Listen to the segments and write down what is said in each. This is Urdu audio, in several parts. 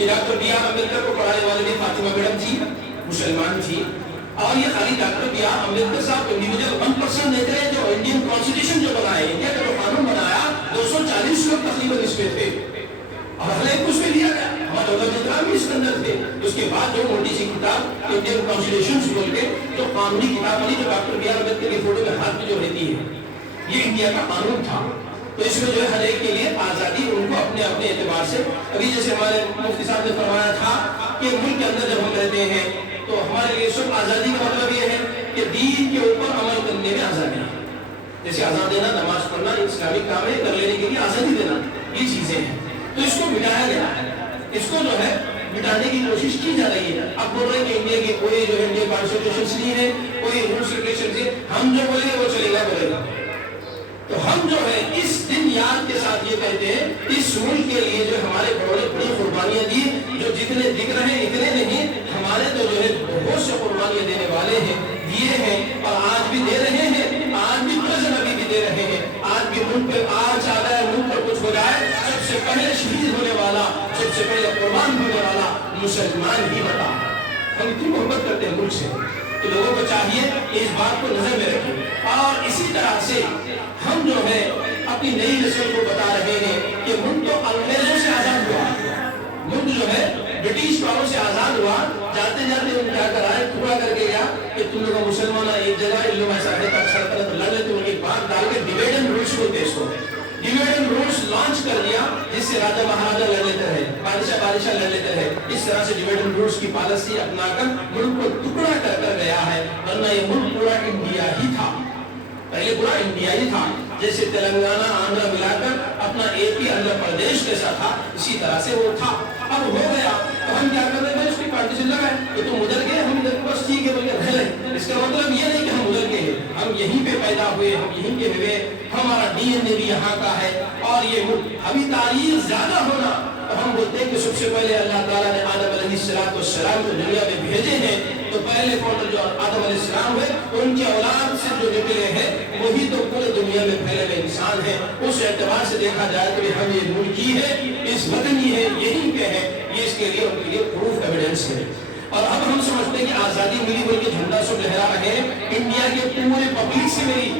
یہ ڈاکٹر بی آر امبیڈکر کو پڑھانے والے بھی فاطمہ میڈم تھی، مسلمان تھی، اور یہ خالی ڈاکٹر بی آر امبیڈکر صاحب انڈیویجل 1% دیتے ہیں جو انڈین کانسٹیٹیوشن جو بنائے، انڈیا کا جو قانون بنایا 240 لوگ تقریباً اس میں تھے، اور ہر ایک اس میں لیا گیا، ہمارے دولت اکرام بھی اس کے اندر تھے۔ اس کے بعد جو موٹی سی کتاب انڈین کانسٹیٹیوشن بول کے جو قانونی کتاب بنی، جو ڈاکٹر بی آر امبیڈکر کی فوٹو کے ہاتھ میں جو رہتی ہے، یہ انڈیا کا قانون تھا۔ تو اس میں جو ہے ہر ایک کے لیے آزادی ان کو اپنے اپنے اعتبار سے، ابھی جیسے ہمارے مفتی صاحب نے فرمایا تھا کہ ملک کے اندر جب ہم رہتے ہیں تو ہمارے لیے سب آزادی کا مطلب یہ ہے کہ دین کے اوپر عمل کرنے میں آزادی ہے، جیسے آزاد دینا، نماز پڑھنا، اسلامی کام ہے کر لینے کے لیے آزادی دینا، یہ چیزیں ہیں۔ تو اس کو مٹایا گیا ہے، اس کو جو ہے مٹانے کی کوشش کی جا رہی ہے۔ اب بول رہے ہیں کہ انڈیا کی کوئی جو ہے انڈین کانسٹیٹیوشن نہیں ہے، کوئی رولس ریگولیشن نہیں، ہم جو بولیں گے وہ چلے گا بولے گا۔ تو ہم جو ہے اس دن یاد کے ساتھ یہ کہتے ہیں اس ملک کے لیے جو ہمارے بڑوں نے بڑی قربانیاں دی، جو جتنے دکھ رہے ہیں اتنے نہیں، ہمارے تو جو ہے بہت سے قربانیاں دینے والے ہیں، دیے ہیں اور آج بھی دے رہے ہیں، آج بھی پریزنٹ ابھی بھی دے رہے ہیں۔ آج بھی ملک پہ آج آتا ہے، ملک پر کچھ ہو جائے، سب سے پہلے شہید ہونے والا، سب سے پہلے قربان ہونے والا مسلمان ہی ہوتا ہے۔ ہم اتنی محبت کرتے ہیں ملک سے، تو لوگوں کو چاہیے کہ اس بات کو نظر میں رکھیں۔ اور اسی طرح سے ہم جو ہے اپنی نئی نسل کو بتا رہے ہیں کہ ملک تو انگریزوں سے آزاد ہوا، ملک جو ہے برٹش والوں سے آزاد ہوا، جاتے جاتے ان کیا کرا ہے، پورا کر کے گیا کہ تم لوگ مسلمان ایک جگہ ان لوگ ایسا ہے تب سلطنت لڑ لیتے، ان کی بات ڈال کے ڈیوائڈ اینڈ رولس بولتے ہیں اس کو، ڈیوائڈ اینڈ رولس لانچ کر دیا، جس سے راجا مہاراجا لڑ لیتے رہے، بادشاہ لڑ لیتے رہے۔ اس طرح سے ڈیوائڈ اینڈ رولس کی پالیسی اپنا کر ملک کو ٹکڑا کر گیا ہے، ورنہ یہ ملک پورا انڈیا ہی تھا، پہلے پورا انڈیا ہی تھا۔ جیسے تلنگانہ آندھرا ملا کر اپنا اے پی آندھرا پردیش جیسا تھا، اسی طرح سے وہ تھا۔ اب ہو گیا تو ہم کیا کر رہے ہیں، اس کی پارٹیشن لگائے کہ تم ادھر گئے، ہم ادھر، بس ٹھیک ہے بول کے رہ لیں۔ اس کا مطلب یہ نہیں کہ ہم ادھر گئے ہیں، ہم یہیں پہ پیدا ہوئے، ہم یہیں کے ہوئے، ہمارا ڈی این اے بھی یہاں کا ہے، اور یہ ملک ابھی تاریخ زیادہ ہونا، تو ہم بولتے ہیں کہ سب سے پہلے اللہ تعالیٰ نے آدم علیہ السلام کو دنیا میں بھیجے ہیں، تو پہلے فاؤنڈر جو آدم علیہ السلام ہوئے، ان کی اولاد سے جو نکلے ہیں وہی تو پورے دنیا میں پھیلے ہوئے انسان ہیں۔ اس اعتبار سے دیکھا جائے تو ہم یہ ملکی ہے، اس وطنی ہے، یہی کے ہے، یہ اس کے لیے ان کے لیے پروف ایویڈنس ہے۔ اور اب ہم سمجھتے ہیں کہ آزادی ملی بول کے جھنڈا سب لہرا رہے ہیں، انڈیا کے پورے پبلک سے میری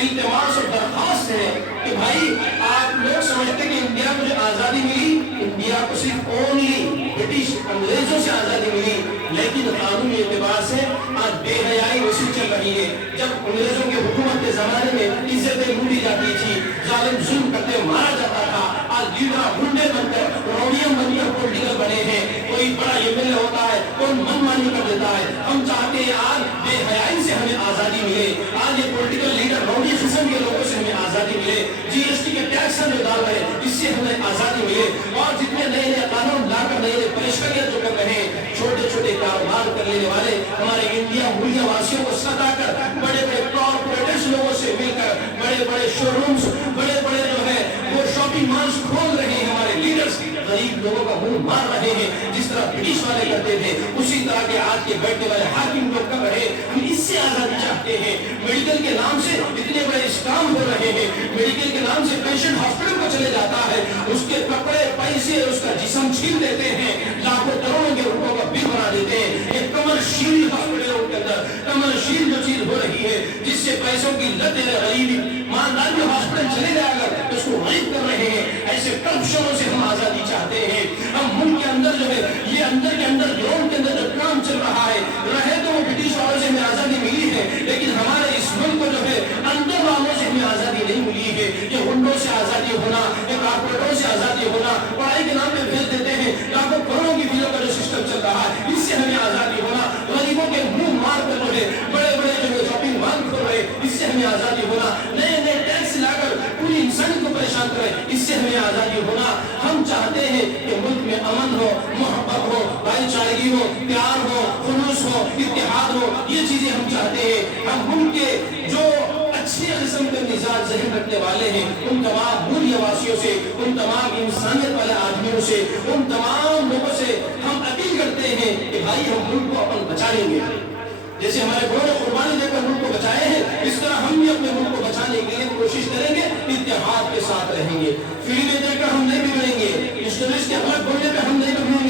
التماس اور درخواست ہے کہ بھائی آپ لوگ سمجھتے کہ انڈیا کو جو آزادی ملی، انڈیا کو صرف اونلی برٹش انگریزوں سے آزادی ملی، لیکن قانونی اعتبار سے آج بے حیائی ویسی چل رہی ہے۔ جب انگریزوں کے حکومت کے زمانے میں عزتیں لوٹی جاتی تھی، ظالم ظلم کرتے مارا جاتا تھا، آج لیڈر گنڈے بن کر روڈیم بن کر پولیٹیکل بنے ہیں، کوئی بڑا ایم ایل اے ہوتا ہے، کوئی من مانی کر دیتا ہے۔ ہم چاہتے ہیں آج بے حیائی سے ہمیں آزادی ملے، آج یہ پولیٹیکل لیڈر روڈی قسم کے لوگوں سے ہمیں آزادی ملے، جی ایس ٹی کے ٹیکس ہم جو ڈال رہے ہیں اس سے ہمیں آزادی ملے، اور جتنے نئے نئے قانون لا کر نئے نئے پریشانیاں جو کر رہے ہیں، چھوٹے چھوٹے کاروبار کر لینے والے ہمارے انڈیا ملیا واسیوں کو ستا کر، بڑے بڑے کارپوریٹس لوگوں سے مل کر بڑے بڑے شو رومز، بڑے بڑے جو ہے وہ شاپنگ مالز کھول رہے ہیں، ہمارے لیڈرز غریب لوگوں کا منہ مار رہے ہیں، جس طرح برٹش والے کرتے تھے اسی طرح کے آج کے بیٹھنے والے حاکم لوگ کر رہے ہیں۔ ہم اس سے آزادی چاہتے ہیں۔ میڈیکل کے نام سے اتنے بڑے اسکام ہو رہے ہیں، میڈیکل کے نام سے پیشنٹ ہاسپٹل کو چلے جاتا ہے، اس کے کپڑے پیسے اس کا جسم چھین دیتے ہیں، لاکھوں کروڑوں کے روپوں کا بل بنا دیتے ہیں۔ یہ کمرشیل ہاسپٹلوں کے اندر کمرشیل جو چیز ہو رہی ہے، جس سے پیسوں کی لت ہے، غریبی مالدار جو ہاسپٹل چلے جائے گا اس کو غریب کر رہے ہیں۔ ایسے کرپشنوں سے ہم آزادی چاہتے ہیں۔ ہم ملک کے اندر جو ہے یہ اندر کے اندر گراؤنڈ کے اندر جو کام چل رہا ہے، رہے تو وہ برٹش والوں سے ہمیں آزادی ملی ہے، لیکن ہمارے اس ملک کو جو ہے اندر والوں سے ہمیں آزادی نہیں ملی ہے۔ یہ ہنڈوں سے آزادی ہونا، یہ کارپوریٹوں سے آزادی ہونا، پڑھائی کے نام پہ بھیج دیتے ہیں لاکھوں کروڑوں کی فیسوں کا جو سسٹم چل رہا ہے، اس سے ہمیں آزادی ہونا، غریبوں کے منہ مار کر جو ہے بڑے بڑے جو ہے شاپنگ مال کھول رہے، اس سے ہمیں آزادی ہونا، نئے نئے ٹیکس لا کر پوری انسانی کو پریشان کرے، اس سے ہمیں آزادی ہونا۔ ہم چاہتے ہیں کہ ملک میں امن ہو، محبت ہو، بھائی چارگی ہو، پیار ہو، خلوص ہو، اتحاد ہو، یہ چیزیں ہم چاہتے ہیں۔ ہم ملک کے جو اچھی قسم کے مزاج ذہن رکھنے والے ہیں، ان تمام ملک واسیوں سے، ان تمام انسانیت والے آدمیوں سے، ان تمام لوگوں سے ہم اپیل کرتے ہیں کہ بھائی ہم ملک کو اپن بچا لیں گے، جیسے ہمارے بڑوں نے قربانی دے کر ملک کو بچائے ہیں، اس طرح ہم بھی اپنے ملک کو بچانے کے لیے کوشش کریں گے، اتحاد کے ساتھ رہیں گے، فلمیں دیکھ کر ہم نہیں بگڑیں گے، اسٹوریز کے غلط بولنے پہ ہم نہیں بگڑیں گے،